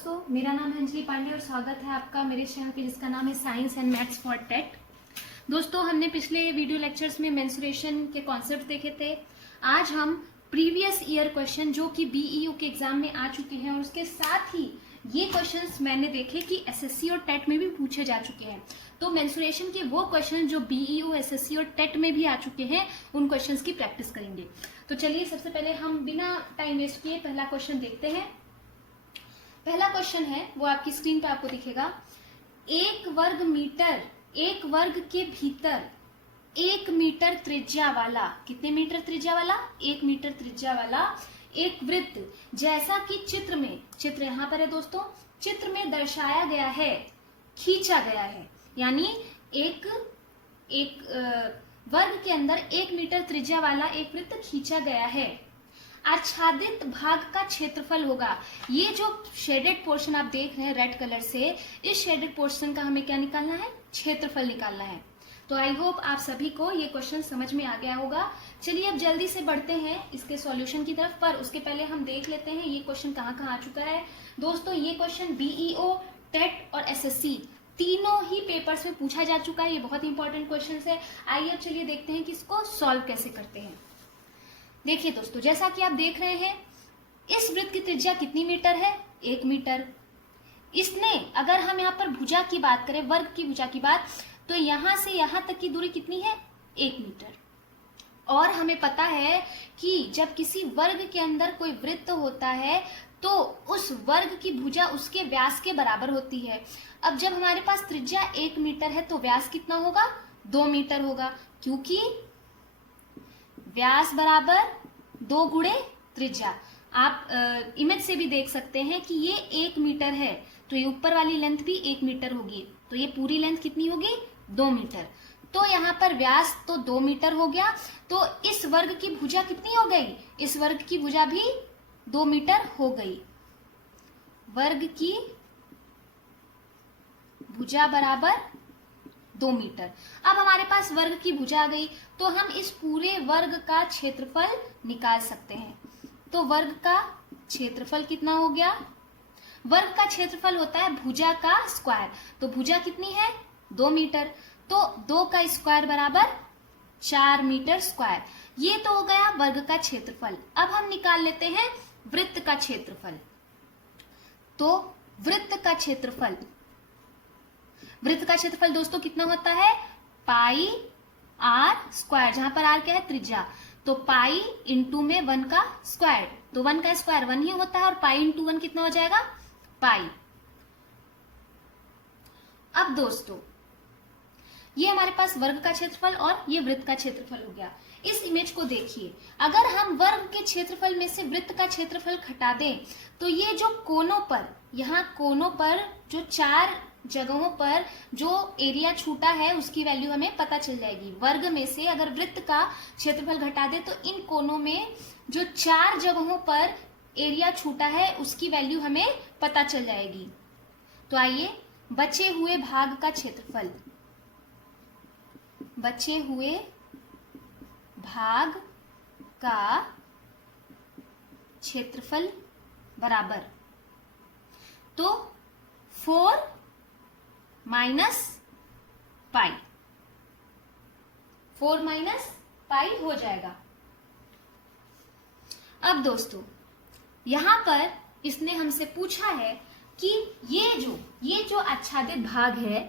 दोस्तों, मेरा नाम है अंजलि पांडे और स्वागत है आपका मेरे चैनल पे जिसका नाम है science and maths for TET. दोस्तों, हमने पिछले वीडियो लेक्चर्स में मेंस्ट्रुएशन के कॉन्सेप्ट देखे थे। आज हम प्रीवियस ईयर क्वेश्चन जो कि बीईओ के एग्जाम में आ चुके हैं और उसके साथ ही ये क्वेश्चंस मैंने देखे कि एसएससी और टेट में भी पूछे जा चुके हैं। तो मेंस्ट्रुएशन के वो क्वेश्चन जो बीईओ, एसएससी और टेट में भी आ चुके हैं, उन क्वेश्चंस की प्रैक्टिस करेंगे। तो चलिए, सबसे पहले हम बिना टाइम वेस्ट किए पहला क्वेश्चन देखते हैं। पहला क्वेश्चन है वो आपकी स्क्रीन पे आपको दिखेगा। एक वर्ग के भीतर 1 मीटर त्रिज्या वाला, कितने मीटर त्रिज्या वाला? 1 मीटर त्रिज्या वाला एक वृत्त, जैसा कि चित्र यहाँ पर है दोस्तों, चित्र में दर्शाया गया है, खींचा गया है। यानी एक वर्ग के अंदर 1 मीटर त्रिज्या वाला एक वृत्त खींचा गया है। आच्छादित भाग का क्षेत्रफल होगा। ये जो शेडेड पोर्शन आप देख रहे हैं रेड कलर से, इस शेडेड पोर्शन का हमें क्या निकालना है? क्षेत्रफल निकालना है। तो आई होप आप सभी को ये क्वेश्चन समझ में आ गया होगा। चलिए अब जल्दी से बढ़ते हैं इसके सॉल्यूशन की तरफ, पर उसके पहले हम देख लेते हैं ये क्वेश्चन कहाँ कहाँ आ चुका है। दोस्तों, ये क्वेश्चन बीईओ, टेट और एसएससी तीनों ही पेपर्स में पूछा जा चुका है। ये बहुत इंपॉर्टेंट क्वेश्चन है। आइए अब चलिए देखते हैं कि इसको सॉल्व कैसे करते हैं। देखिए दोस्तों, जैसा कि आप देख रहे हैं, इस वृत्त की त्रिज्या कितनी मीटर है? 1 मीटर। इसने, अगर हम यहाँ पर भुजा की बात करें, वर्ग की भुजा की बात, तो यहां से यहां तक की दूरी कितनी है? 1 मीटर। और हमें पता है कि जब किसी वर्ग के अंदर कोई वृत्त होता है तो उस वर्ग की भुजा उसके व्यास के बराबर होती है। अब जब हमारे पास त्रिज्या 1 मीटर है तो व्यास कितना होगा? 2 मीटर होगा, क्योंकि व्यास बराबर 2 गुणे त्रिज्या। आप इमेज से भी देख सकते हैं कि ये 1 मीटर है, तो ये ऊपर वाली लेंथ भी 1 मीटर होगी, तो ये पूरी लेंथ कितनी होगी? 2 मीटर। तो यहाँ पर व्यास तो 2 मीटर हो गया, तो इस वर्ग की भुजा कितनी हो गई? इस वर्ग की भुजा भी 2 मीटर हो गई। वर्ग की भुजा बराबर 2 मीटर। अब हमारे पास वर्ग की भुजा आ गई, तो हम इस पूरे वर्ग का क्षेत्रफल निकाल सकते हैं। तो वर्ग का क्षेत्रफल कितना हो गया? वर्ग का क्षेत्रफल होता है भुजा का स्क्वायर। तो भुजा कितनी है? 2 मीटर। तो 2 का स्क्वायर बराबर 4 मीटर स्क्वायर। ये तो हो गया वर्ग का क्षेत्रफल। अब हम निकाल लेते हैं वृत्त का क्षेत्रफल। तो वृत्त का क्षेत्रफल दोस्तों कितना होता है? पाई आर स्क्वायर, जहां पर आर क्या है? त्रिज्या। तो पाई इंटू में 1 का स्क्वायर, तो 1 का स्क्वायर 1 ही होता है, और पाई इंटू 1 कितना हो जाएगा? पाई। अब दोस्तों, ये हमारे पास वर्ग का क्षेत्रफल और ये वृत्त का क्षेत्रफल हो गया। इस इमेज को देखिए, अगर हम वर्ग के क्षेत्रफल में से वृत्त का क्षेत्रफल घटा दें तो ये जो कोनों पर, यहाँ कोनों पर जो 4 जगहों पर जो एरिया छूटा है उसकी वैल्यू हमें पता चल जाएगी। वर्ग में से अगर वृत्त का क्षेत्रफल घटा दे तो इन कोनों में जो 4 जगहों पर एरिया छूटा है उसकी वैल्यू हमें पता चल जाएगी। तो आइए, बचे हुए भाग का क्षेत्रफल, बचे हुए भाग का क्षेत्रफल बराबर, तो 4 माइनस पाई, 4 माइनस पाई हो जाएगा। अब दोस्तों, यहां पर इसने हमसे पूछा है कि ये जो आच्छादित भाग है,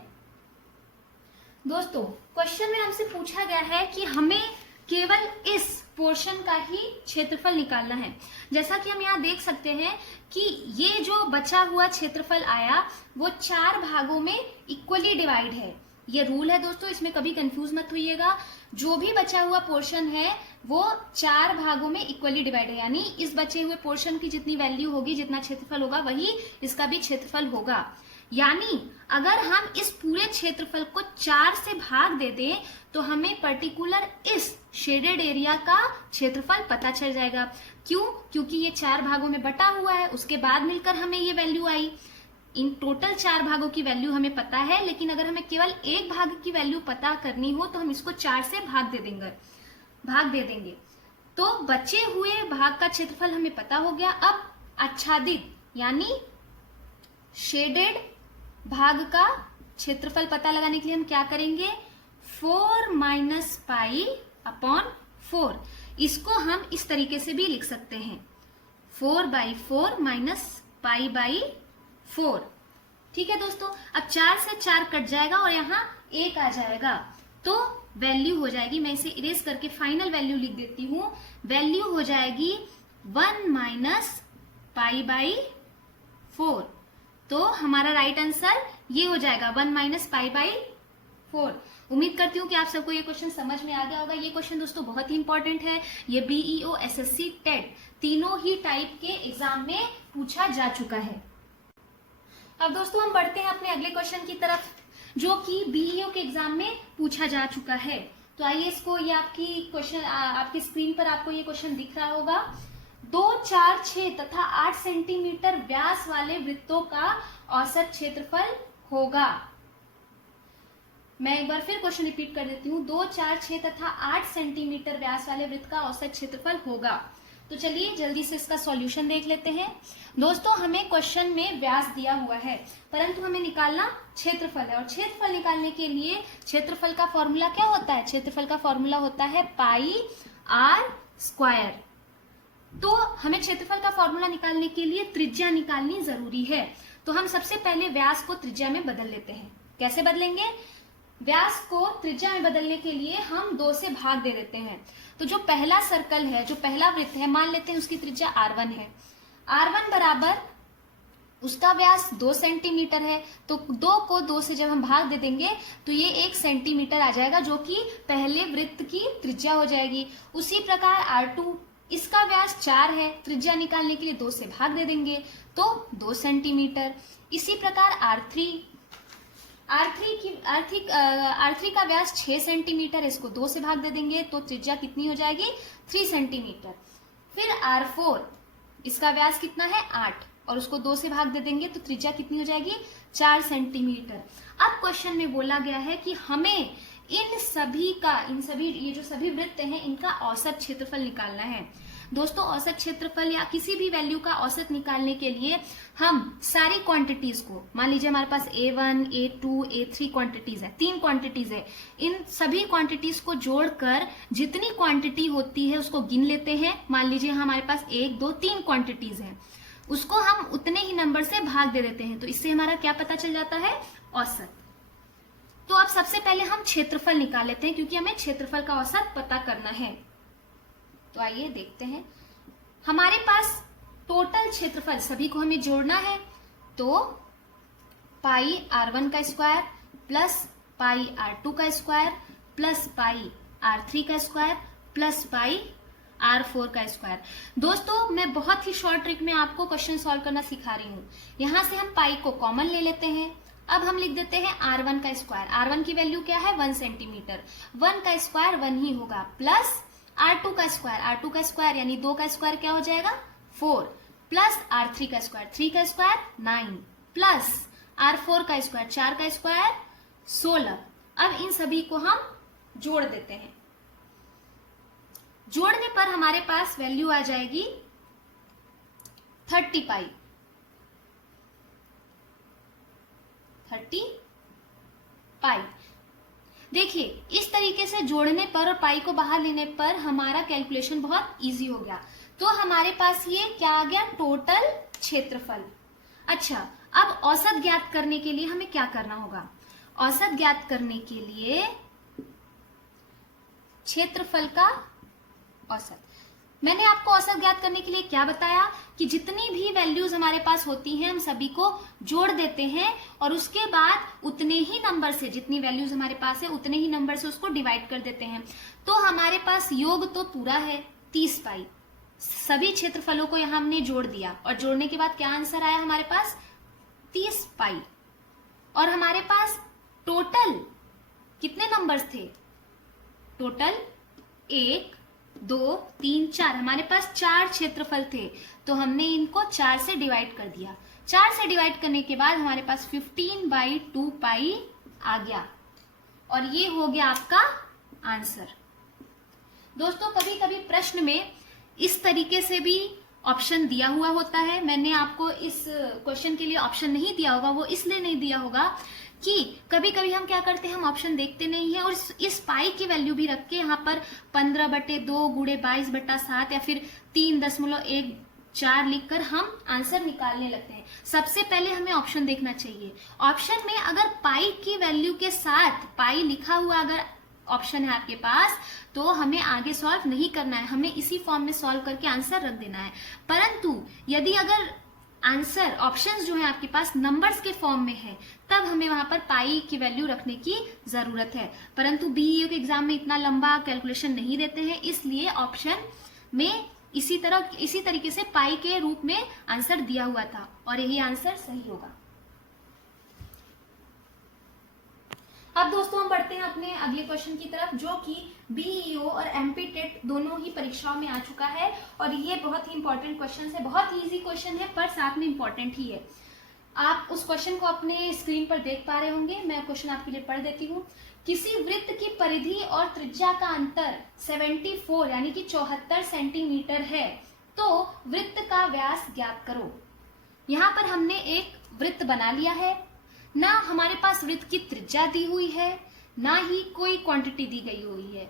दोस्तों क्वेश्चन में हमसे पूछा गया है कि हमें केवल इस पोर्शन का ही क्षेत्रफल निकालना है। जैसा कि हम यहाँ देख सकते हैं कि ये जो बचा हुआ क्षेत्रफल आया वो 4 भागों में इक्वली डिवाइड है। ये रूल है दोस्तों, इसमें कभी कंफ्यूज मत होइएगा। जो भी बचा हुआ पोर्शन है वो 4 भागों में इक्वली डिवाइड है, यानी इस बचे हुए पोर्शन की जितनी वैल्यू होगी, जितना क्षेत्रफल होगा, वही इसका भी क्षेत्रफल होगा। यानी अगर हम इस पूरे क्षेत्रफल को 4 से भाग दे दें तो हमें पर्टिकुलर इस शेडेड एरिया का क्षेत्रफल पता चल जाएगा। क्यों? क्योंकि ये 4 भागों में बटा हुआ है, उसके बाद मिलकर हमें ये वैल्यू आई। इन टोटल 4 भागों की वैल्यू हमें पता है, लेकिन अगर हमें केवल एक भाग की वैल्यू पता करनी हो तो हम इसको 4 से भाग दे देंगे। तो बचे हुए भाग का क्षेत्रफल हमें पता हो गया। अब आच्छादित यानी शेडेड भाग का क्षेत्रफल पता लगाने के लिए हम क्या करेंगे, 4 माइनस पाई अपॉन 4। इसको हम इस तरीके से भी लिख सकते हैं, 4/4 माइनस पाई बाई 4। ठीक है दोस्तों, अब 4 से 4 कट जाएगा और यहाँ 1 आ जाएगा, तो वैल्यू हो जाएगी, मैं इसे इरेज करके फाइनल वैल्यू लिख देती हूँ। वैल्यू हो जाएगी 1 माइनस पाई बाई 4। तो हमारा राइट आंसर ये हो जाएगा 1 माइनस पाई बाई 4। उम्मीद करती हूँ कि आप सबको ये क्वेश्चन समझ में आ गया होगा। ये क्वेश्चन दोस्तों बहुत ही इंपॉर्टेंट है। ये बीईओ, एसएससी, टेट तीनों ही टाइप के एग्जाम में पूछा जा चुका है। अब दोस्तों हम बढ़ते हैं अपने अगले क्वेश्चन की तरफ, जो कि बीईओ के एग्जाम में पूछा जा चुका है। तो आइए इसको, ये आपकी क्वेश्चन आपकी स्क्रीन पर आपको ये क्वेश्चन दिख रहा होगा। 2, 4, 6 तथा 8 सेंटीमीटर व्यास वाले वृत्तों का औसत क्षेत्रफल होगा। मैं एक बार फिर क्वेश्चन रिपीट कर देती हूँ। 2, 4, 6 तथा 8 सेंटीमीटर व्यास वाले वृत्त का औसत क्षेत्रफल होगा। तो चलिए जल्दी से इसका सॉल्यूशन देख लेते हैं। दोस्तों हमें क्वेश्चन में व्यास दिया हुआ है, परंतु हमें निकालना क्षेत्रफल है, और क्षेत्रफल निकालने के लिए क्षेत्रफल का फॉर्मूला क्या होता है, क्षेत्रफल का फॉर्मूला होता है पाई आर स्क्वायर। तो हमें क्षेत्रफल का फॉर्मूला निकालने के लिए त्रिज्या निकालनी जरूरी है। तो हम सबसे पहले व्यास को त्रिज्या में बदल लेते हैं। कैसे बदलेंगे, व्यास को त्रिज्या में बदलने के लिए हम 2 से भाग दे देते हैं। तो जो पहला सर्कल है, जो पहला वृत्त है, मान लेते हैं उसकी त्रिज्या R1 है। R1 बराबर उसका व्यास 2 सेंटीमीटर है, तो 2 को 2 से जब हम भाग दे देंगे तो ये 1 सेंटीमीटर आ जाएगा, जो कि पहले वृत्त की त्रिज्या हो जाएगी। उसी प्रकार R2, इसका व्यास 4 है, त्रिज्या निकालने के लिए 2 से भाग दे देंगे तो 2 सेंटीमीटर। इसी प्रकार R3 का व्यास 6 सेंटीमीटर, इसको 2 से भाग दे देंगे तो त्रिज्या कितनी हो जाएगी, 3 सेंटीमीटर। फिर R4, इसका व्यास कितना है 8, और उसको 2 से भाग दे देंगे तो त्रिज्या कितनी हो जाएगी, 4 सेंटीमीटर। अब क्वेश्चन में बोला गया है कि हमें इन सभी ये जो सभी वृत्त हैं, इनका औसत क्षेत्रफल निकालना है। दोस्तों औसत क्षेत्रफल या किसी भी वैल्यू का औसत निकालने के लिए हम सारी क्वांटिटीज को, मान लीजिए हमारे पास A1, A2, A3 क्वांटिटीज है, 3 क्वांटिटीज है, इन सभी क्वांटिटीज को जोड़कर जितनी क्वांटिटी होती है उसको गिन लेते हैं। मान लीजिए हमारे पास 1, 2, 3 क्वांटिटीज है, उसको हम उतने ही नंबर से भाग दे देते हैं, तो इससे हमारा क्या पता चल जाता है, औसत। तो अब सबसे पहले हम क्षेत्रफल निकाल लेते हैं, क्योंकि हमें क्षेत्रफल का औसत पता करना है। तो आइए देखते हैं, हमारे पास टोटल क्षेत्रफल सभी को हमें जोड़ना है, तो पाई R1 का स्क्वायर प्लस पाई R2 का स्क्वायर प्लस पाई R3 का स्क्वायर प्लस पाई R4 का स्क्वायर। दोस्तों मैं बहुत ही शॉर्ट ट्रिक में आपको क्वेश्चन सॉल्व करना सिखा रही हूँ। यहाँ से हम पाई को कॉमन ले लेते हैं। अब हम लिख देते हैं R1 का स्क्वायर। R1 की वैल्यू क्या है, 1 सेंटीमीटर, 1 का स्क्वायर 1 ही होगा, प्लस R2 का स्क्वायर, R2 का स्क्वायर यानी 2 का स्क्वायर क्या हो जाएगा, 4, प्लस R3 का स्क्वायर, 3 का स्क्वायर 9, प्लस R4 का स्क्वायर, 4 का स्क्वायर 16। अब इन सभी को हम जोड़ देते हैं। जोड़ने पर हमारे पास वैल्यू आ जाएगी 30 पाई, 30 पाई। देखिए इस तरीके से जोड़ने पर और पाई को बाहर लेने पर हमारा कैलकुलेशन बहुत इजी हो गया। तो हमारे पास ये क्या आ गया, टोटल क्षेत्रफल। अच्छा, अब औसत ज्ञात करने के लिए हमें क्या करना होगा, औसत ज्ञात करने के लिए क्षेत्रफल का औसत, मैंने आपको औसत ज्ञात करने के लिए क्या बताया कि जितनी भी वैल्यूज हमारे पास होती हैं हम सभी को जोड़ देते हैं, और उसके बाद उतने ही नंबर से, जितनी वैल्यूज हमारे पास है उतने ही नंबर से उसको डिवाइड कर देते हैं। तो हमारे पास योग तो पूरा है 30 पाई, सभी क्षेत्रफलों को यहां हमने जोड़ दिया, और जोड़ने के बाद क्या आंसर आया हमारे पास, 30 पाई। और हमारे पास टोटल कितने नंबर्स थे, टोटल 1, 2, 3, 4, हमारे पास 4 क्षेत्रफल थे, तो हमने इनको 4 से डिवाइड कर दिया। 4 से डिवाइड करने के बाद हमारे पास 15/2 पाई आ गया, और ये हो गया आपका आंसर। दोस्तों कभी कभी प्रश्न में इस तरीके से भी ऑप्शन दिया हुआ होता है। मैंने आपको इस क्वेश्चन के लिए ऑप्शन नहीं दिया होगा, वो इसलिए नहीं दिया होगा कि कभी कभी हम क्या करते हैं, हम ऑप्शन देखते नहीं है और इस पाई की वैल्यू भी रख के यहाँ पर 15/2 गुणे 22/7 या फिर 3.14 लिखकर हम आंसर निकालने लगते हैं। सबसे पहले हमें ऑप्शन देखना चाहिए। ऑप्शन में अगर पाई की वैल्यू के साथ पाई लिखा हुआ अगर ऑप्शन है आपके पास, तो हमें आगे सॉल्व नहीं करना है, हमें इसी फॉर्म में सॉल्व करके आंसर रख देना है। परंतु यदि अगर आंसर ऑप्शंस जो है आपके पास नंबर्स के फॉर्म में है, तब हमें वहां पर पाई की वैल्यू रखने की जरूरत है। परंतु बीईओ के एग्जाम में इतना लंबा कैलकुलेशन नहीं देते हैं, इसलिए ऑप्शन में इसी तरीके से पाई के रूप में आंसर दिया हुआ था और यही आंसर सही होगा। अब दोस्तों हम बढ़ते हैं अपने अगले क्वेश्चन की तरफ, जो कि बीईओ और एमपी टेट दोनों ही परीक्षाओं में आ चुका है और ये बहुत ही इंपॉर्टेंट क्वेश्चन है, बहुत ही इजी क्वेश्चन है पर साथ में इंपॉर्टेंट ही है। आप उस क्वेश्चन को अपने स्क्रीन पर देख पा रहे होंगे, मैं क्वेश्चन आपके लिए पढ़ देती हूँ। किसी वृत्त की परिधि और त्रिज्या का अंतर 74 यानी कि 74 सेंटीमीटर है, तो वृत्त का व्यास ज्ञात करो। यहाँ पर हमने एक वृत्त बना लिया है, ना हमारे पास वृत्त की त्रिज्या दी हुई है, ना ही कोई क्वांटिटी दी गई हुई है।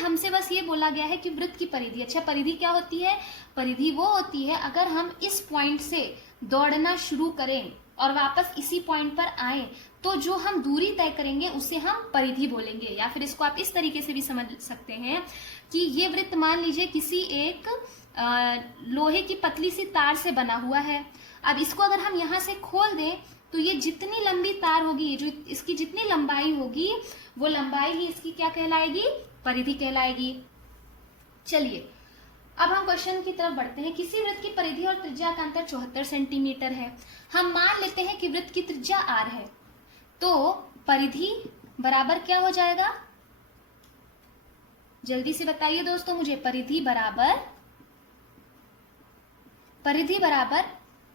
हमसे बस ये बोला गया है कि वृत्त की परिधि। अच्छा, परिधि क्या होती है? परिधि वो होती है अगर हम इस पॉइंट से दौड़ना शुरू करें और वापस इसी पॉइंट पर आए, तो जो हम दूरी तय करेंगे उसे हम परिधि बोलेंगे। या फिर इसको आप इस तरीके से भी समझ सकते हैं कि ये वृत्त मान लीजिए किसी एक लोहे की पतली सी तार से बना हुआ है। अब इसको अगर हम यहाँ से खोल दें तो ये जितनी लंबी तार होगी, जो इसकी जितनी लंबाई होगी, वो लंबाई ही इसकी क्या कहलाएगी? परिधि कहलाएगी। चलिए अब हम क्वेश्चन की तरफ बढ़ते हैं। किसी वृत्त की परिधि और त्रिज्या का अंतर 74 सेंटीमीटर है। हम मान लेते हैं कि वृत्त की त्रिज्या r है, तो परिधि बराबर क्या हो जाएगा? जल्दी से बताइए दोस्तों मुझे। परिधि बराबर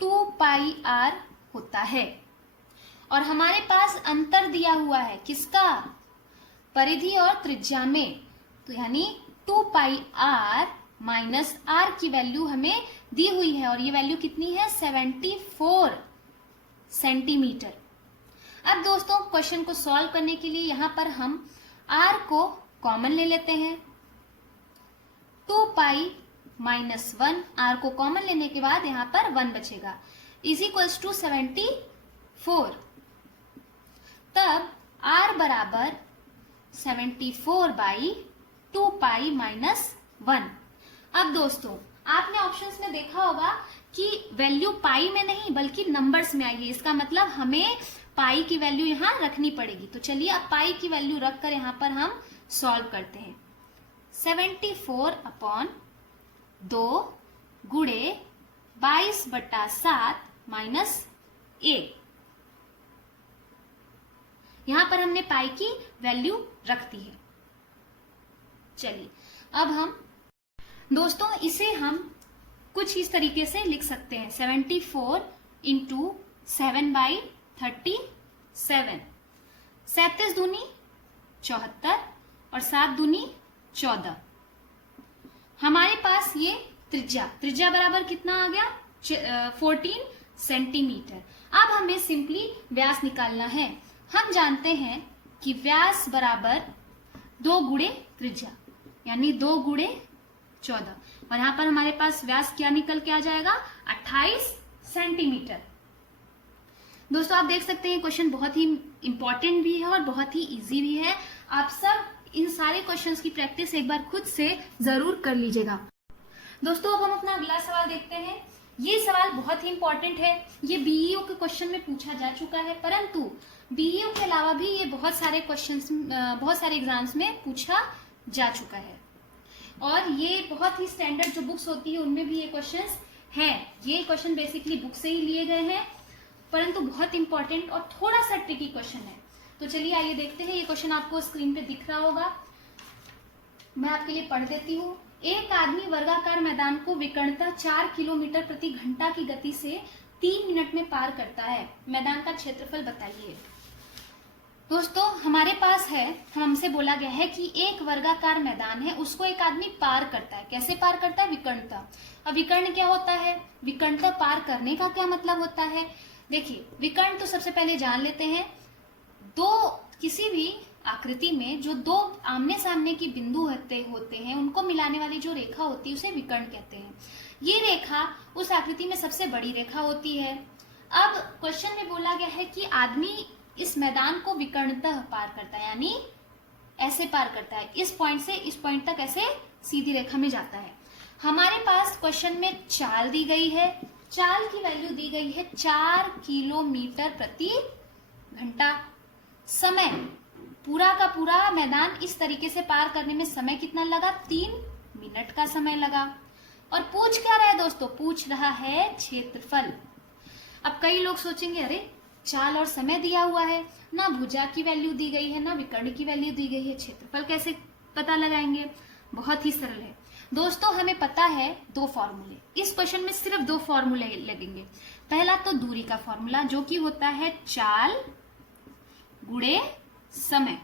2πr होता है और हमारे पास अंतर दिया हुआ है किसका? परिधि और त्रिज्या में, तो यानी 2πr माइनस r की वैल्यू हमें दी हुई है और ये वैल्यू कितनी है? 74 सेंटीमीटर। अब दोस्तों क्वेश्चन को सॉल्व करने के लिए यहां पर हम r को कॉमन ले लेते हैं। 2π माइनस 1, r को कॉमन लेने के बाद यहां पर 1 बचेगा, इज इक्वल्स टू 74। तब r बराबर 74/2π माइनस 1। अब दोस्तों आपने ऑप्शंस में देखा होगा कि वैल्यू पाई में नहीं बल्कि नंबर्स में आई है, इसका मतलब हमें पाई की वैल्यू यहाँ रखनी पड़ेगी। तो चलिए अब पाई की वैल्यू रखकर यहाँ पर हम सॉल्व करते हैं। 74/2 गुणे 22/7 माइनस 1, यहां पर हमने पाई की वैल्यू रख दी है। चलिए अब हम दोस्तों इसे हम कुछ इस तरीके से लिख सकते हैं। 74 इंटू 7/37, 37 दूनी 74 और 7 दूनी 14। हमारे पास ये त्रिज्या बराबर कितना आ गया? 14 सेंटीमीटर। अब हमें सिंपली व्यास निकालना है। हम जानते हैं कि व्यास बराबर 2 गुणे त्रिज्या यानी 2 गुणे 14 और यहां पर हमारे पास व्यास क्या निकल के आ जाएगा? 28 सेंटीमीटर। दोस्तों आप देख सकते हैं क्वेश्चन बहुत ही इंपॉर्टेंट भी है और बहुत ही इजी भी है। आप सब इन सारे क्वेश्चंस की प्रैक्टिस एक बार खुद से जरूर कर लीजिएगा। दोस्तों अब हम अपना अगला सवाल देखते हैं। ये सवाल बहुत ही इंपॉर्टेंट है, ये बीईओ के क्वेश्चन में पूछा जा चुका है, परंतु बीईओ के अलावा भी ये बहुत सारे एग्जाम्स में पूछा जा चुका है और ये बहुत ही स्टैंडर्ड जो बुक्स होती है उनमें भी ये क्वेश्चंस हैं। ये क्वेश्चन बेसिकली बुक से ही लिए गए हैं, परंतु बहुत इंपॉर्टेंट और थोड़ा सा ट्रिकी क्वेश्चन है। तो चलिए आइए देखते हैं। ये क्वेश्चन आपको स्क्रीन पे दिख रहा होगा, मैं आपके लिए पढ़ देती हूँ। एक आदमी वर्गाकार मैदान को विकर्णतः 4 किलोमीटर प्रति घंटा की गति से 3 मिनट में पार करता है। मैदान का क्षेत्रफल बताइए। दोस्तों हमारे पास है, हमसे बोला गया है कि एक वर्गाकार मैदान है, उसको एक आदमी पार करता है। कैसे पार करता है? विकर्णतः। अब विकर्ण क्या होता है, विकर्णता पार करने का क्या मतलब होता है। देखिए विकर्ण तो सबसे पहले जान लेते हैं, किसी भी आकृति में जो दो आमने सामने की बिंदु होते हैं उनको मिलाने वाली जो रेखा होती है उसे विकर्ण कहते हैं। ये रेखा उस आकृति में सबसे बड़ी रेखा होती है। अब क्वेश्चन में बोला गया है कि आदमी इस मैदान को विकर्णतः पार करता है, यानी ऐसे पार करता है, इस पॉइंट से इस पॉइंट तक ऐसे सीधी रेखा में जाता है। हमारे पास क्वेश्चन में चाल दी गई है, चाल की वैल्यू दी गई है 4 किलोमीटर प्रति घंटा। समय, पूरा का पूरा मैदान इस तरीके से पार करने में समय कितना लगा, 3 मिनट का समय लगा। और पूछ क्या रहा है दोस्तों, पूछ रहा है क्षेत्रफल। अब कई लोग सोचेंगे अरे चाल और समय दिया हुआ है, ना भुजा की वैल्यू दी गई है ना विकर्ण की वैल्यू दी गई है, क्षेत्रफल कैसे पता लगाएंगे। बहुत ही सरल है दोस्तों, हमें पता है 2 फॉर्मूले, इस क्वेश्चन में सिर्फ 2 फॉर्मूले लगेंगे। पहला तो दूरी का फॉर्मूला जो कि होता है चाल गुणे समय।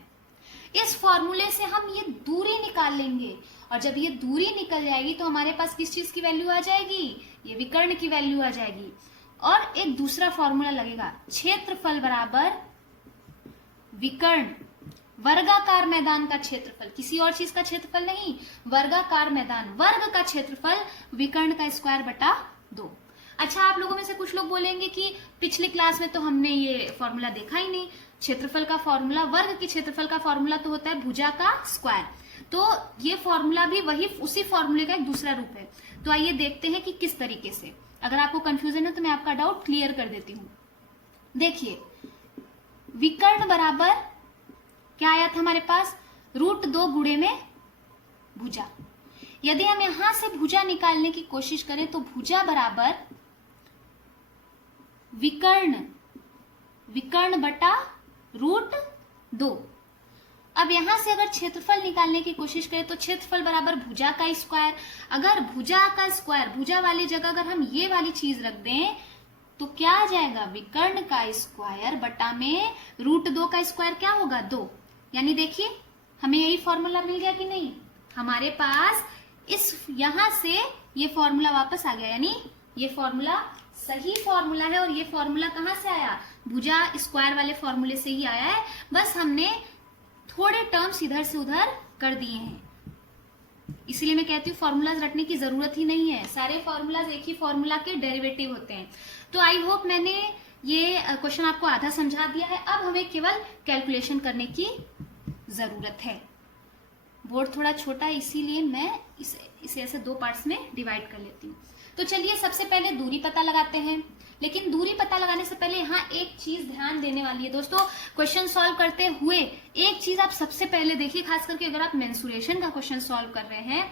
इस फॉर्मूले से हम ये दूरी निकाल लेंगे और जब ये दूरी निकल जाएगी तो हमारे पास किस चीज की वैल्यू आ जाएगी, ये विकर्ण की वैल्यू आ जाएगी। और एक दूसरा फॉर्मूला लगेगा, क्षेत्रफल बराबर विकर्ण, वर्गाकार मैदान का क्षेत्रफल, किसी और चीज का क्षेत्रफल नहीं, वर्गाकार मैदान, वर्ग का क्षेत्रफल विकर्ण का स्क्वायर बटा 2। अच्छा, आप लोगों में से कुछ लोग बोलेंगे कि पिछली क्लास में तो हमने ये फॉर्मूला देखा ही नहीं। क्षेत्रफल का फॉर्मूला, वर्ग के क्षेत्रफल का फॉर्मूला तो होता है भुजा का स्क्वायर, तो ये फॉर्मूला भी वही उसी फॉर्मूले का एक दूसरा रूप है। तो आइए देखते हैं कि किस तरीके से। अगर आपको कंफ्यूजन है तो मैं आपका डाउट क्लियर कर देती हूँ। देखिए विकर्ण बराबर क्या आया था हमारे पास, √2 गुणे में भुजा। यदि हम यहां से भुजा निकालने की कोशिश करें तो भुजा बराबर विकर्ण बटा √2। अब यहां से अगर क्षेत्रफल निकालने की कोशिश करें तो क्षेत्रफल बराबर भुजा का स्क्वायर। अगर भुजा का स्क्वायर, भुजा वाली जगह अगर हम ये वाली चीज रख दें तो क्या आ जाएगा, विकर्ण का स्क्वायर बटा में √2 का स्क्वायर क्या होगा, 2। यानी देखिए हमें यही फॉर्मूला मिल गया कि नहीं, हमारे पास इस यहां से ये फॉर्मूला वापस आ गया, यानी ये फॉर्मूला सही फॉर्मूला है। और ये फॉर्मूला कहां से आया, भुजा स्क्वायर वाले फॉर्मूले से ही आया है, बस हमने थोड़े टर्म्स इधर से उधर कर दिए हैं। इसलिए मैं कहती हूँ फॉर्मूलाज रटने की जरूरत ही नहीं है, सारे फॉर्मूलाज एक ही फॉर्मूला के डेरिवेटिव होते हैं। तो आई होप मैंने ये क्वेश्चन आपको आधा समझा दिया है। अब हमें केवल कैलकुलेशन करने की जरूरत है। बोर्ड थोड़ा छोटा है इसीलिए मैं इसे ऐसे 2 पार्ट्स में डिवाइड कर लेती हूँ। तो चलिए सबसे पहले दूरी पता लगाते हैं, लेकिन दूरी पता लगाने से पहले यहाँ एक चीज ध्यान देने वाली है दोस्तों। क्वेश्चन सॉल्व करते हुए एक चीज आप सबसे पहले देखिए, खास करके अगर आप मेंसुरेशन का क्वेश्चन सॉल्व कर रहे हैं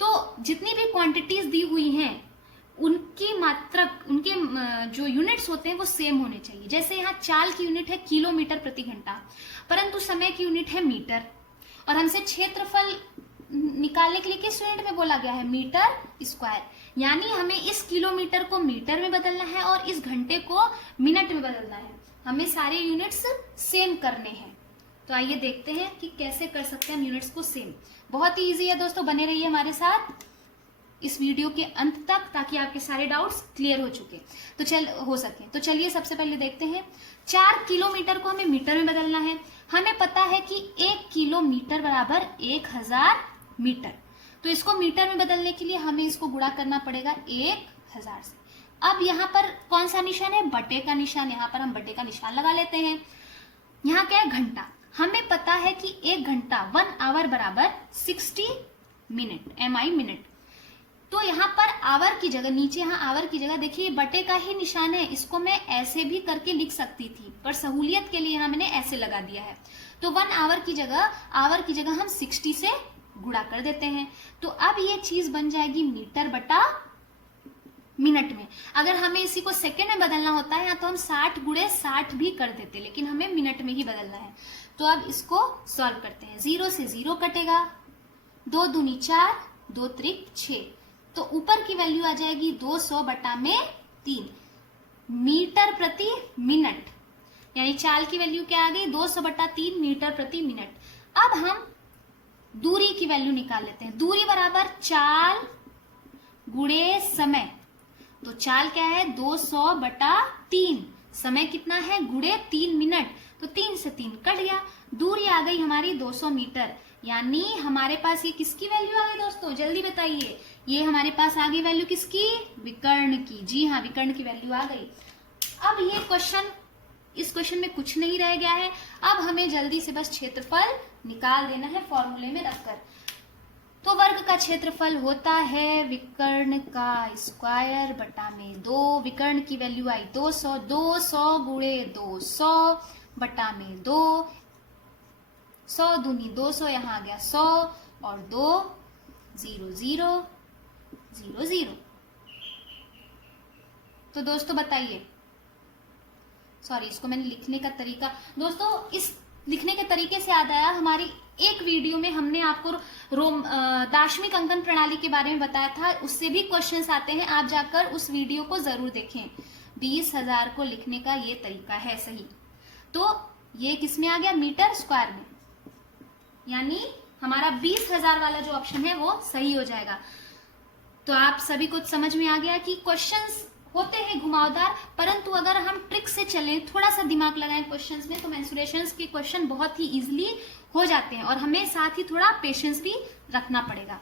तो जितनी भी क्वांटिटीज दी हुई हैं उनकी मात्रा, उनके जो यूनिट्स होते हैं वो सेम होने चाहिए। जैसे यहाँ चाल की यूनिट है किलोमीटर प्रति घंटा, परंतु समय की यूनिट है मीटर, और हमसे क्षेत्रफल निकालने के लिए किस यूनिट में बोला गया है, मीटर स्क्वायर। यानी हमें इस किलोमीटर को मीटर में बदलना है और इस घंटे को मिनट में बदलना है। हमें सारे यूनिट्स सेम करने हैं। तो आइए देखते हैं कि कैसे कर सकते हैं हम यूनिट्स को सेम। बहुत ही इजी है दोस्तों, बने रहिए हमारे साथ इस वीडियो के अंत तक ताकि आपके सारे डाउट्स क्लियर हो सके। तो चलिए सबसे पहले देखते हैं, 4 किलोमीटर को हमें मीटर में बदलना है। हमें पता है कि 1 किलोमीटर बराबर 1000 मीटर। तो इसको मीटर में बदलने के लिए हमें इसको गुणा करना पड़ेगा 1000 से। अब यहाँ पर कौन सा निशान है, बटे का निशान। यहाँ पर हम बटे का निशान लगा लेते हैं। यहाँ क्या है, घंटा। हमें पता है कि 1 घंटा 1 आवर बराबर 60 मिनट, MI मिनट। तो यहाँ पर आवर की जगह, नीचे यहाँ आवर की जगह देखिए बटे का ही निशान है, इसको मैं ऐसे भी करके लिख सकती थी, पर सहूलियत के लिए यहाँ मैंने ऐसे लगा दिया है। तो 1 आवर की जगह हम 60 से गुणा कर देते हैं। तो अब ये चीज बन जाएगी मीटर बटा मिनट में। अगर हमें इसी को सेकंड में बदलना होता है तो हम 60 गुणे 60 भी कर देते, लेकिन हमें मिनट में ही बदलना है। तो अब इसको सॉल्व करते हैं। 0 से 0 कटेगा, 2 दूनी 4, 2 त्रिक 6। तो ऊपर की वैल्यू आ जाएगी 200 बटा में 3 मीटर प्रति मिनट। यानी चाल की वैल्यू क्या आ गई, 200 बटा 3 मीटर प्रति मिनट। अब हम दूरी की वैल्यू निकाल लेते हैं। दूरी बराबर चाल गुणे समय, तो चाल क्या है 200/3, समय कितना है गुणे 3 मिनट, तो 3 से 3 कट गया, दूरी आ गई हमारी 200 मीटर। यानी हमारे पास ये किसकी वैल्यू आ गई दोस्तों, जल्दी बताइए, ये हमारे पास आ गई वैल्यू किसकी, विकर्ण की। जी हाँ, विकर्ण की वैल्यू आ गई। अब ये क्वेश्चन, इस क्वेश्चन में कुछ नहीं रह गया है, अब हमें जल्दी से बस क्षेत्रफल निकाल देना है फॉर्मूले में रखकर। तो वर्ग का क्षेत्रफल होता है विकर्ण का स्क्वायर बटा में 2, विकर्ण की वैल्यू आई 200, 200 गुणे 200 बटा में 2, 100 दूनी 200, यहाँ आ गया 100 और 2 0 0 0 0। तो दोस्तों बताइए, सॉरी इसको मैंने लिखने का तरीका, दोस्तों इस लिखने के तरीके से याद आया, हमारी एक वीडियो में हमने आपको दार्शनिक अंकन प्रणाली के बारे में बताया था, उससे भी क्वेश्चंस आते हैं, आप जाकर उस वीडियो को जरूर देखें। 20,000 को लिखने का ये तरीका है सही। तो ये किसमें आ गया, मीटर स्क्वायर में, यानी हमारा 20,000 वाला जो ऑप्शन है वो सही हो जाएगा। तो आप सभी को समझ में आ गया कि क्वेश्चंस होते हैं घुमावदार, परंतु अगर हम ट्रिक से चलें, थोड़ा सा दिमाग लगाएं क्वेश्चंस में, तो मेंसुरेशंस के क्वेश्चन बहुत ही इजीली हो जाते हैं, और हमें साथ ही थोड़ा पेशेंस भी रखना पड़ेगा।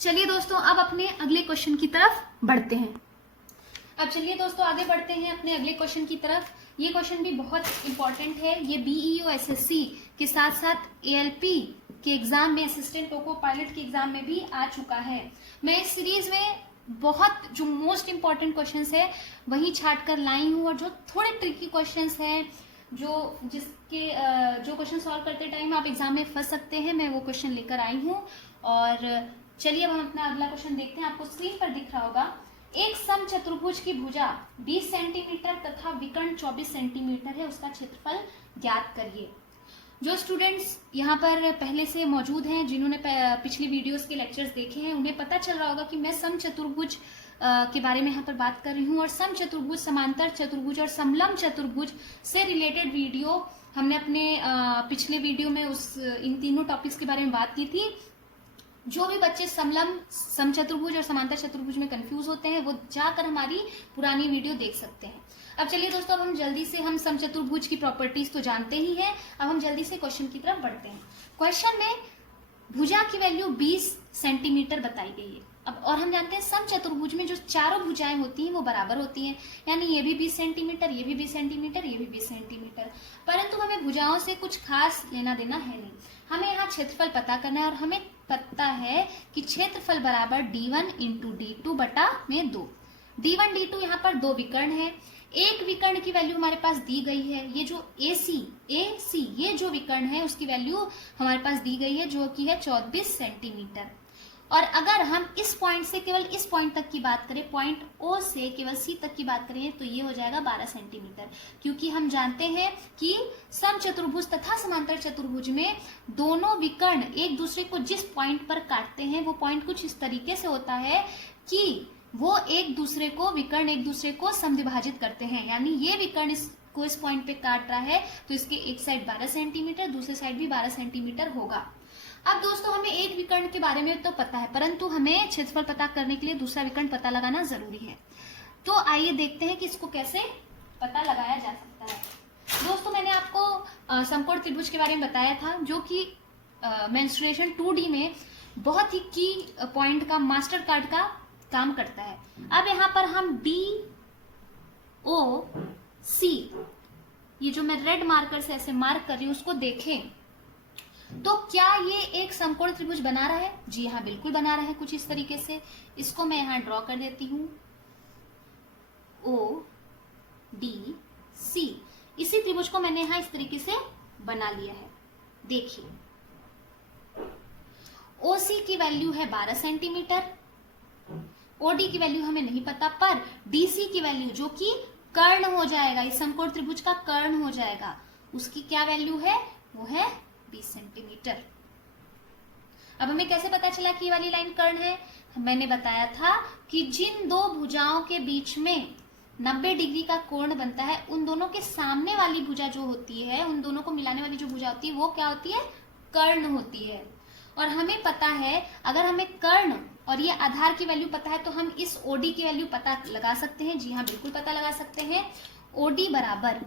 चलिए दोस्तों, अब अपने अगले क्वेश्चन की तरफ बढ़ते हैं। अब चलिए दोस्तों आगे बढ़ते हैं अपने अगले क्वेश्चन की तरफ। ये क्वेश्चन भी बहुत इंपॉर्टेंट है, ये BEO SSC के साथ साथ ALP के एग्जाम में, असिस्टेंट लोको पायलट के एग्जाम में भी आ चुका है। मैं इस सीरीज में बहुत जो मोस्ट इंपॉर्टेंट क्वेश्चंस है वही छाट कर लाई हूँ, और जो थोड़े ट्रिकी क्वेश्चंस हैं, जो क्वेश्चन सॉल्व करते टाइम आप एग्जाम में फंस सकते हैं, मैं वो क्वेश्चन लेकर आई हूँ। और चलिए अब हम अपना अगला क्वेश्चन देखते हैं। आपको स्क्रीन पर दिख रहा होगा, एक समचतुर्भुज की भुजा 20 सेंटीमीटर तथा विकर्ण 24 सेंटीमीटर है, उसका क्षेत्रफल ज्ञात करिए। जो स्टूडेंट्स यहाँ पर पहले से मौजूद हैं, जिन्होंने पिछली वीडियोस के लेक्चर्स देखे हैं, उन्हें पता चल रहा होगा कि मैं समचतुर्भुज के बारे में यहाँ पर बात कर रही हूँ, और समचतुर्भुज, समांतर चतुर्भुज और समलंब चतुर्भुज से रिलेटेड वीडियो हमने अपने पिछले वीडियो में इन तीनों टॉपिक्स के बारे में बात की थी। जो भी बच्चे समचतुर्भुज और समांतर चतुर्भुज में कंफ्यूज होते हैं, वो जाकर हमारी पुरानी वीडियो देख सकते हैं। अब चलिए दोस्तों, अब हम जल्दी से, हम समचतुर्भुज की प्रॉपर्टीज तो जानते ही हैं, अब हम जल्दी से क्वेश्चन की तरफ बढ़ते हैं। क्वेश्चन में भुजा की वैल्यू 20 सेंटीमीटर बताई गई है। अब और हम जानते हैं समचतुर्भुज में जो चारों भुजाएं होती हैं वो बराबर होती हैं, यानी ये भी 20 सेंटीमीटर, ये भी 20 सेंटीमीटर, ये भी 20 सेंटीमीटर। परंतु हमें भुजाओं से कुछ खास लेना देना है नहीं, हमें यहाँ क्षेत्रफल पता करना है, और हमें पता है कि क्षेत्रफल बराबर D1 इंटू D2 बटा में 2। D1 D2 यहाँ पर दो विकर्ण है, एक विकर्ण की वैल्यू हमारे पास दी गई है, ये जो AC ये जो विकर्ण है उसकी वैल्यू हमारे पास दी गई है, जो कि है 24 सेंटीमीटर। और अगर हम इस पॉइंट से केवल इस पॉइंट तक की बात करें, पॉइंट O से केवल C तक की बात करें, तो ये हो जाएगा 12 सेंटीमीटर, क्योंकि हम जानते हैं कि समचतुर्भुज तथा समांतर चतुर्भुज में दोनों विकर्ण एक दूसरे को जिस पॉइंट पर काटते हैं, वो पॉइंट कुछ इस तरीके से होता है कि वो एक दूसरे को समद्विभाजित करते हैं। यानी ये विकर्ण इसको इस पॉइंट पे काट रहा है, तो इसके एक साइड 12 सेंटीमीटर, दूसरे साइड भी 12 सेंटीमीटर होगा। अब दोस्तों हमें एक विकर्ण के बारे में तो पता है, परंतु हमें क्षेत्रफल पता करने के लिए दूसरा विकर्ण पता लगाना जरूरी है। तो आइए देखते हैं कि इसको कैसे पता लगाया जा सकता है। दोस्तों मैंने आपको समकोण त्रिभुज के बारे में बताया था, जो कि मेंस्ट्रुएशन 2D में बहुत ही की पॉइंट का, मास्टर कार्ड का काम करता है। अब यहाँ पर हम DOC, ये जो मैं रेड मार्कर से ऐसे मार्क कर रही हूँ, उसको देखें तो क्या ये एक समकोण त्रिभुज बना रहा है? जी हाँ, बिल्कुल बना रहा है, कुछ इस तरीके से। इसको मैं यहाँ ड्रॉ कर देती हूँ, ODC। इसी त्रिभुज को मैंने यहाँ इस तरीके से बना लिया है। देखिए, OC की वैल्यू है 12 सेंटीमीटर, OD की वैल्यू हमें नहीं पता, पर DC की वैल्यू जो कि कर्ण हो जाएगा, इस समकोण त्रिभुज का कर्ण हो जाएगा, उसकी क्या वैल्यू है? वो है 20 सेंटीमीटर। अब हमें कैसे पता चला कि ये वाली लाइन कर्ण है? मैंने बताया था कि जिन दो भुजाओं के बीच में 90 डिग्री का कोण बनता है, उन दोनों के सामने वाली भुजा जो होती है, उन दोनों को मिलाने वाली जो भुजा होती है, वो क्या होती है? कर्ण होती है। और हमें पता है, अगर हमें कर्ण और ये आधार की वैल्यू पता है, तो हम इस ओडी की वैल्यू पता लगा सकते हैं। जी हाँ, बिल्कुल पता लगा सकते हैं। ओडी बराबर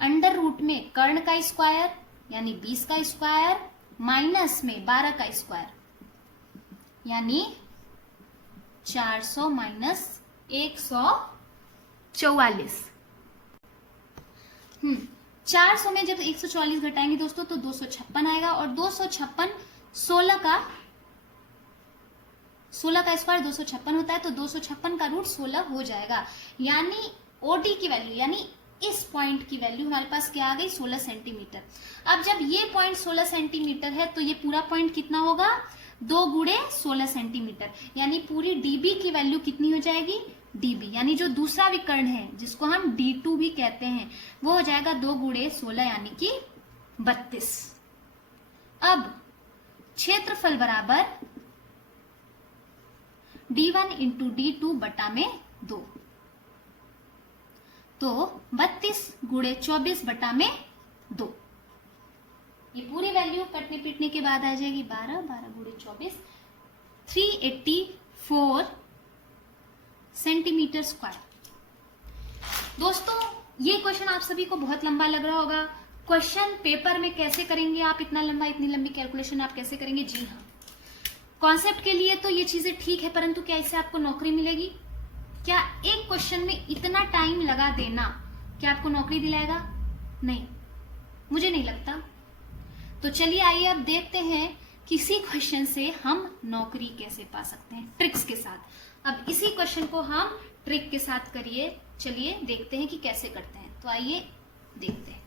अंडर रूट में कर्ण का स्क्वायर यानी 20 का स्क्वायर माइनस में 12 का स्क्वायर यानी 400 माइनस 144। 400 में जब 144 घटाएंगे दोस्तों तो 256 आएगा, और 256 16 का स्क्वायर 256 होता है, तो 256 का रूट 16 हो जाएगा। यानी ओडी की वैल्यू यानी इस पॉइंट की वैल्यू हमारे पास क्या आ गई, 16 सेंटीमीटर। अब जब ये पॉइंट 16 सेंटीमीटर है तो ये पूरा पॉइंट कितना होगा, 2 गुणे 16 सेंटीमीटर, यानी पूरी डीबी की वैल्यू कितनी हो जाएगी, डीबी, यानी जो दूसरा विकर्ण है जिसको हम D2 भी कहते हैं वो हो जाएगा 2 गुणे 16 यानी कि 32। अब क्षेत्रफल बराबर D1 इंटू D2 बटा में 2, तो 32 गुणे 24 बटा में 2। ये पूरी वैल्यू कटने पीटने के बाद आ जाएगी 12 गुणे 24 384 सेंटीमीटर स्क्वायर। दोस्तों ये क्वेश्चन आप सभी को बहुत लंबा लग रहा होगा। क्वेश्चन पेपर में कैसे करेंगे आप इतना लंबा, इतनी लंबी कैलकुलेशन आप कैसे करेंगे? जी हाँ, कॉन्सेप्ट के लिए तो ये चीजें ठीक है, परंतु क्या इससे आपको नौकरी मिलेगी? क्या एक क्वेश्चन में इतना टाइम लगा देना क्या आपको नौकरी दिलाएगा? नहीं, मुझे नहीं लगता। तो चलिए आइए अब देखते हैं किसी क्वेश्चन से हम नौकरी कैसे पा सकते हैं, ट्रिक्स के साथ। अब इसी क्वेश्चन को हम ट्रिक के साथ करिए, चलिए देखते हैं कि कैसे करते हैं। तो आइए देखते हैं।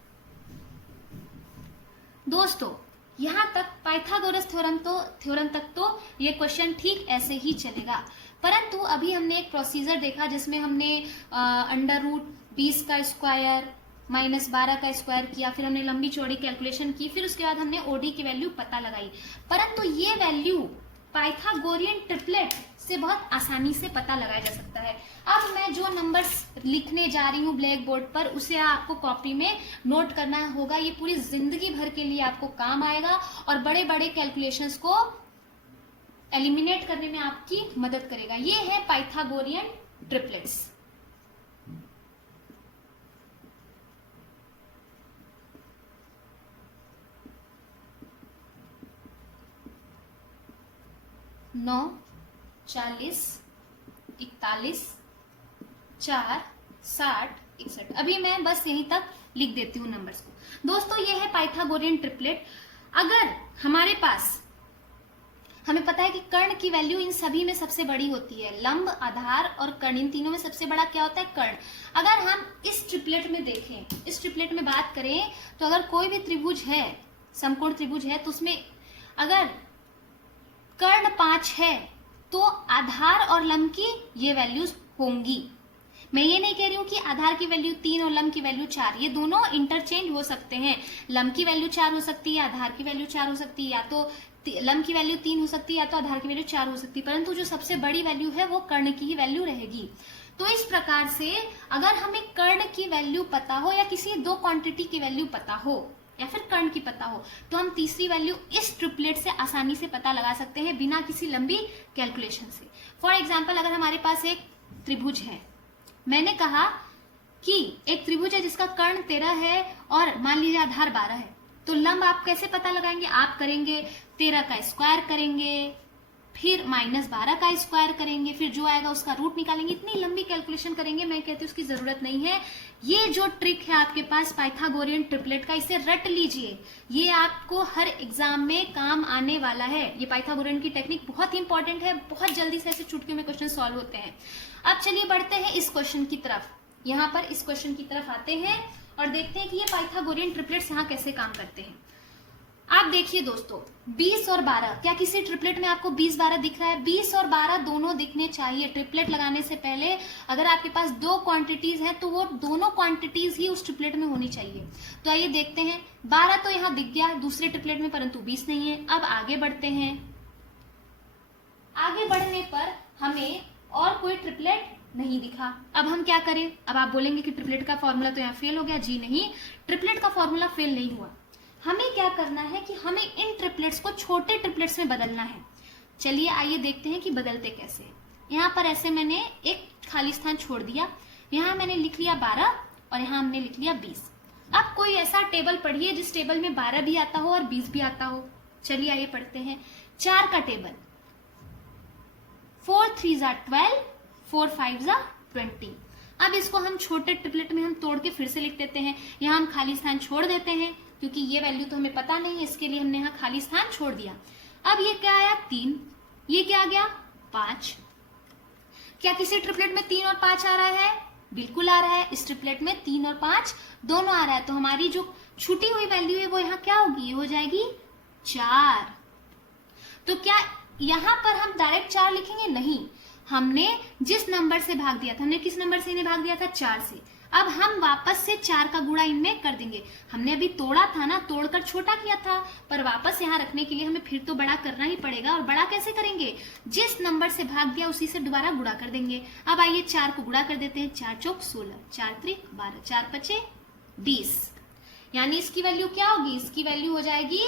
दोस्तों यहां तक पाइथागोरस थ्योरम तक तो ये क्वेश्चन ठीक ऐसे ही चलेगा, परंतु अभी हमने एक प्रोसीजर देखा जिसमें हमने अंडर रूट 20 का स्क्वायर माइनस 12 का स्क्वायर किया, फिर हमने लंबी चौड़ी कैलकुलेशन की, फिर उसके बाद हमने ओडी की वैल्यू पता लगाई। परंतु ये वैल्यू पाइथागोरियन ट्रिपलेट से बहुत आसानी से पता लगाया जा सकता है। अब मैं जो नंबर्स लिखने जा रही हूँ ब्लैक बोर्ड पर, उसे आपको कॉपी में नोट करना होगा। ये पूरी जिंदगी भर के लिए आपको काम आएगा और बड़े बड़े कैलकुलेशंस को एलिमिनेट करने में आपकी मदद करेगा। ये है पाइथागोरियन ट्रिपलेट्स। नौ 40 41 4 60 61। अभी मैं बस यहीं तक लिख देती हूँ नंबर्स को। दोस्तों ये है पाइथागोरियन ट्रिपलेट। अगर हमारे पास, हमें पता है कि कर्ण की वैल्यू इन सभी में सबसे बड़ी होती है, लंब, आधार और कर्ण, इन तीनों में सबसे बड़ा क्या होता है, कर्ण। अगर हम इस ट्रिपलेट में देखें, इस ट्रिपलेट में बात करें, तो अगर कोई भी त्रिभुज है, समकोण त्रिभुज है, तो उसमें अगर कर्ण 5 है तो आधार और लंब की ये वैल्यूज होंगी। मैं ये नहीं कह रही हूं कि आधार की वैल्यू 3 और लंब की वैल्यू 4, ये दोनों इंटरचेंज हो सकते हैं। लंब की वैल्यू 4 हो सकती है, आधार की वैल्यू 4 हो सकती है, या तो लंब की वैल्यू 3 हो सकती है, या तो आधार की वैल्यू 4 हो सकती है, परंतु जो सबसे बड़ी वैल्यू है वो कर्ण की ही वैल्यू रहेगी। तो इस प्रकार से अगर हमें कर्ण की वैल्यू पता हो, या किसी दो क्वांटिटी की वैल्यू पता हो, या फिर कर्ण की पता हो, तो हम तीसरी वैल्यू इस ट्रिपलेट से आसानी से पता लगा सकते हैं बिना किसी लंबी कैलकुलेशन से। फॉर एग्जाम्पल, अगर हमारे पास एक त्रिभुज है, मैंने कहा कि एक त्रिभुज है जिसका कर्ण 13 है और मान लीजिए आधार 12 है, तो लंब आप कैसे पता लगाएंगे? आप करेंगे 13 का स्क्वायर करेंगे, फिर माइनस 12 का स्क्वायर करेंगे, फिर जो आएगा उसका रूट निकालेंगे। इतनी लंबी कैलकुलेशन करेंगे, मैं कहती हूँ उसकी जरूरत नहीं है। ये जो ट्रिक है आपके पास पाइथागोरियन ट्रिपलेट का, इसे रट लीजिए, ये आपको हर एग्जाम में काम आने वाला है। ये पाइथागोरियन की टेक्निक बहुत इंपॉर्टेंट है, बहुत जल्दी से ऐसे चुटकियों में क्वेश्चन सॉल्व होते हैं। अब चलिए बढ़ते हैं इस क्वेश्चन की तरफ। यहाँ पर इस क्वेश्चन की तरफ आते हैं और देखते हैं कि ये पाइथागोरियन ट्रिपलेट्स यहाँ कैसे काम करते हैं। आप देखिए दोस्तों, 20 और 12, क्या किसी ट्रिपलेट में आपको 20-12 दिख रहा है? 20 और 12 दोनों दिखने चाहिए। ट्रिपलेट लगाने से पहले अगर आपके पास दो क्वांटिटीज हैं तो वो दोनों क्वांटिटीज ही उस ट्रिपलेट में होनी चाहिए। तो आइए देखते हैं। 12 तो यहाँ दिख गया दूसरे ट्रिपलेट में, परंतु 20 नहीं है। अब आगे बढ़ते हैं। आगे बढ़ने पर हमें और कोई ट्रिपलेट नहीं दिखा। अब हम क्या करें? अब आप बोलेंगे कि ट्रिपलेट का फॉर्मूला तो यहाँ फेल हो गया। जी नहीं, ट्रिपलेट का फॉर्मूला फेल नहीं हुआ। हमें क्या करना है कि हमें इन ट्रिपलेट्स को छोटे ट्रिपलेट्स में बदलना है। चलिए आइए देखते हैं कि बदलते कैसे। यहाँ पर ऐसे मैंने एक खाली स्थान छोड़ दिया, यहाँ मैंने लिख लिया 12 और यहाँ हमने लिख लिया 20। अब कोई ऐसा टेबल पढ़िए जिस टेबल में 12 भी आता हो और 20 भी आता हो। चलिए आइए पढ़ते हैं 4 का टेबल। 4 3 12, 4 5 20। अब इसको हम छोटे ट्रिपलेट में हम तोड़ के फिर से लिख देते हैं। यहाँ हम खाली स्थान छोड़ देते हैं क्योंकि ये वैल्यू तो हमें पता नहीं है, इसके लिए हमने यहाँ खाली स्थान छोड़ दिया। अब ये क्या आया 3, ये क्या आ गया 5। क्या किसी ट्रिपलेट में 3 और 5 आ रहा है? बिल्कुल आ रहा है। इस ट्रिपलेट में 3 और 5 दोनों आ रहा है, तो हमारी जो छूटी हुई वैल्यू है वो यहाँ क्या होगी? ये हो जाएगी 4। तो क्या यहाँ पर हम डायरेक्ट 4 लिखेंगे? नहीं, हमने जिस नंबर से भाग दिया था, हमने किस नंबर से इन्हें भाग दिया था? 4 से। अब हम वापस से 4 का गुणा इनमें कर देंगे। हमने अभी तोड़ा था ना, तोड़कर छोटा किया था, पर वापस यहाँ रखने के लिए हमें फिर तो बड़ा करना ही पड़ेगा। और बड़ा कैसे करेंगे? जिस नंबर से भाग दिया उसी से दोबारा गुणा कर देंगे। अब आइए 4 को गुणा कर देते हैं। 4 चौक 16, 4 त्रिक 12, 4 पचे 20। यानी इसकी वैल्यू क्या होगी? इसकी वैल्यू हो जाएगी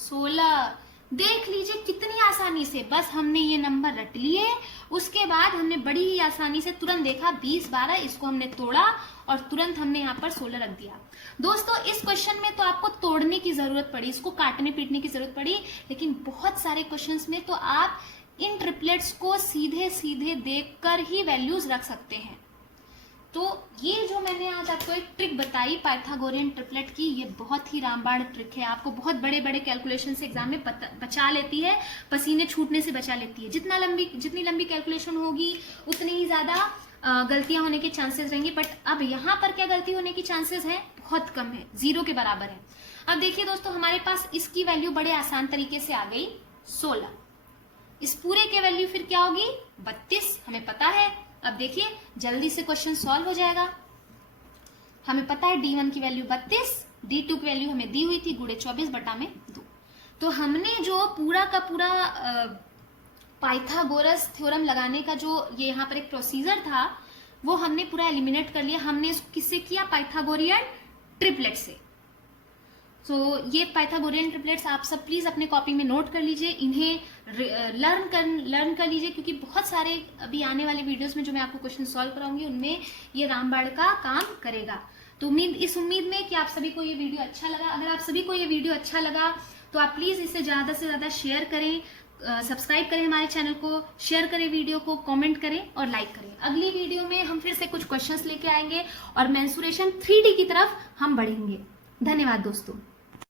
16। देख लीजिए कितनी आसानी से, बस हमने ये नंबर रट लिए, उसके बाद हमने बड़ी ही आसानी से तुरंत देखा 20 12, इसको हमने तोड़ा और तुरंत हमने यहाँ पर 16 रख दिया। दोस्तों इस क्वेश्चन में तो आपको तोड़ने की जरूरत पड़ी, इसको काटने पीटने की जरूरत पड़ी, लेकिन बहुत सारे क्वेश्चंस में तो आप इन ट्रिपलेट्स को सीधे सीधे देखकर ही वैल्यूज रख सकते हैं। तो ये जो मैंने आज आपको एक ट्रिक बताई पाइथागोरियन ट्रिपलेट की, ये बहुत ही रामबाण ट्रिक है, आपको बहुत बड़े बड़े कैलकुलेशन से एग्जाम में बचा लेती है, पसीने छूटने से बचा लेती है। जितनी लंबी कैलकुलेशन होगी उतनी ही ज्यादा गलतियां होने के चांसेस रहेंगी, बट अब यहाँ पर क्या गलती होने की चांसेस है? बहुत कम है, 0 के बराबर है। अब देखिए दोस्तों, हमारे पास इसकी वैल्यू बड़े आसान तरीके से आ गई 16। इस पूरे के वैल्यू फिर क्या होगी? 32, हमें पता है। अब देखिए जल्दी से क्वेश्चन सॉल्व हो जाएगा। हमें पता है D1 की वैल्यू 32, D2 की वैल्यू हमें दी हुई थी गुणे 24/2। तो हमने जो पूरा का पूरा पाइथागोरस थ्योरम लगाने का जो ये यहाँ पर एक प्रोसीजर था वो हमने पूरा एलिमिनेट कर लिया। हमने इसको किससे किया? पाइथागोरियन ट्रिपलेट से। तो ये पाइथागोरियन ट्रिपलेट्स आप सब प्लीज अपने कॉपी में नोट कर लीजिए, इन्हें लर्न कर लीजिए, क्योंकि बहुत सारे अभी आने वाले वीडियोस में जो मैं आपको क्वेश्चन सॉल्व कराऊंगी उनमें ये रामबाण का काम करेगा। तो इस उम्मीद में कि आप सभी को ये वीडियो अच्छा लगा। अगर आप सभी को ये वीडियो अच्छा लगा तो आप प्लीज इसे ज्यादा से ज्यादा शेयर करें, सब्सक्राइब करें हमारे चैनल को, शेयर करें वीडियो को, कमेंट करें और लाइक करें। अगली वीडियो में हम फिर से कुछ क्वेश्चंस लेके आएंगे और मेंसुरेशन 3D की तरफ हम बढ़ेंगे। धन्यवाद दोस्तों।